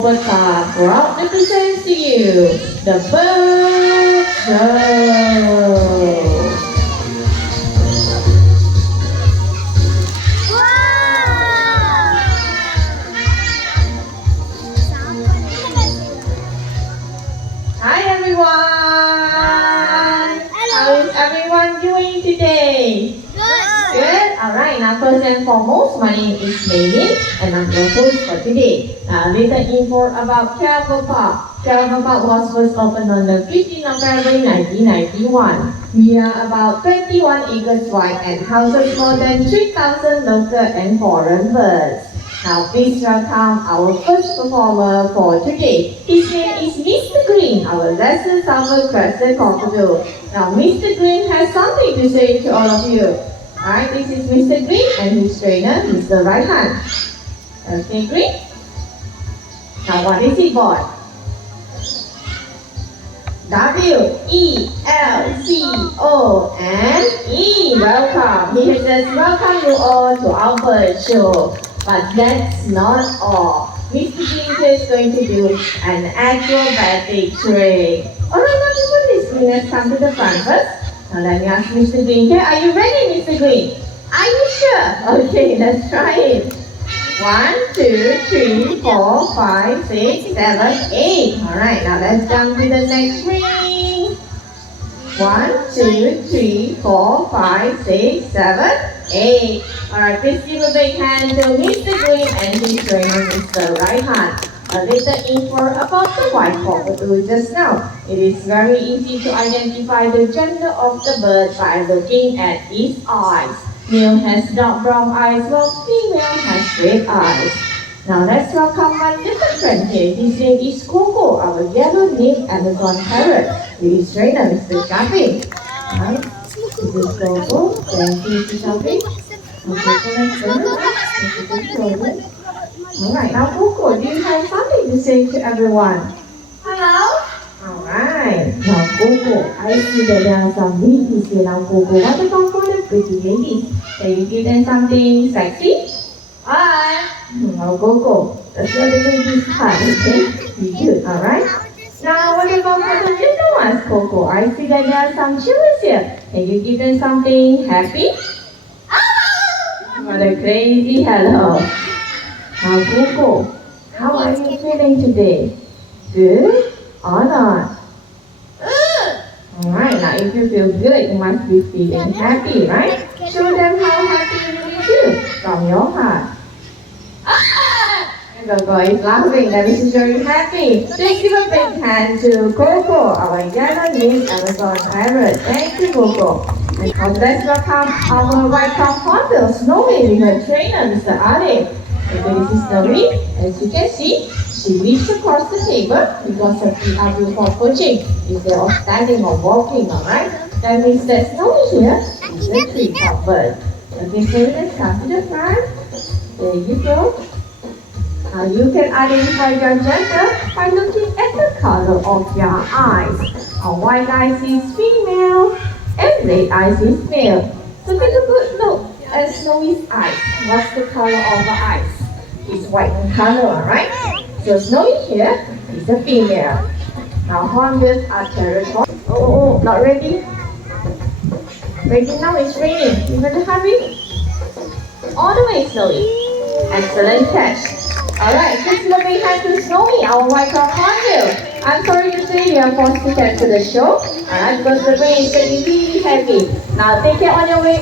Overcast proudly presents to you the Bird Show. Hi everyone! How is everyone doing today? Good. Alright, now first and foremost, my name is Maylin and I'm your host for today. Now, a little info about Travel Park. Travel Park was first opened on the 15th November 1991. We are about 21 acres wide and houses more than 3,000 local and foreign birds. Now, please welcome our first performer for today. His name is Mr. Green, our lesson summer crescent cockatoo. Now, Mr. Green has something to say to all of you. Alright, this is Mr. Green and his trainer, Mr. Right Hand. Okay, Green? Now, what is it, boy? W-E-L-C-O-N-E. Welcome. He has just welcomed you all to our bird show. But that's not all. Mr. Green is going to do an acrobatic trick. Alright, now before this, let's come to the front first. Now let me ask Mr. Green here. Are you ready, Mr. Green? Are you sure? Okay, let's try it. 1, 2, 3, 4, 5, 6, 7, 8. Alright, now let's jump to the next ring. 1, 2, 3, 4, 5, 6, 7, 8. Alright, please give a big hand to Mr. Green and his trainer, Mr. Right Hand. A little info about the white cockatoo just now. It is very easy to identify the gender of the bird by looking at its eyes. Male has dark brown eyes while female has red eyes. Now let's welcome my little friend here. His name is Coco, our yellow-named Amazon parrot. With his trainer, Mr. Chappie. Right? This is Coco. Thank you, Mr. Chappie. Alright, now Coco, do you have something to say to everyone? Hello? Alright, now Coco, I see that there are some ladies here. Now Coco, what about for the pretty ladies? Can you give them something sexy? Hi. Now Coco, let's show the ladies part, okay? You good, alright? Now what about for the little ones, Coco? I see that there are some children here. Can you give them something happy? What a crazy hello. Now Coco, how are you feeling today? Good or not? Alright, now if you feel good, you must be feeling happy, right? Show them how happy you feel from your heart. Coco is laughing, that is very happy. Please give a big hand to Coco, our yellow-named Amazon parrot. Thank you, Coco. And now let's welcome our white-crowned hornbill, Snowy, with her trainer, Mr. Ali. Okay, this is Snowy. As you can see, she leaps across the table because her feet are built for pushing instead of standing or walking, alright? That means that Snowy here is a tree-top bird. Okay, so let's come to the front. There you go. Now you can identify your gender by looking at the color of your eyes. A white eyes is female and red eyes is male. So take a good look at Snowy's eyes. What's the color of her eyes? It's white in color, alright? So Snowy here is a female. Now hornbills are territorial. Oh, not ready? Ready now, it's raining. You better hurry. All the way, Snowy. Excellent catch. Alright, let's give a big hand to Snowy, our white-crowned hornbill. I'm sorry to say you are forced to cancel the show. Alright, because the rain is getting really heavy. Now take care on your way.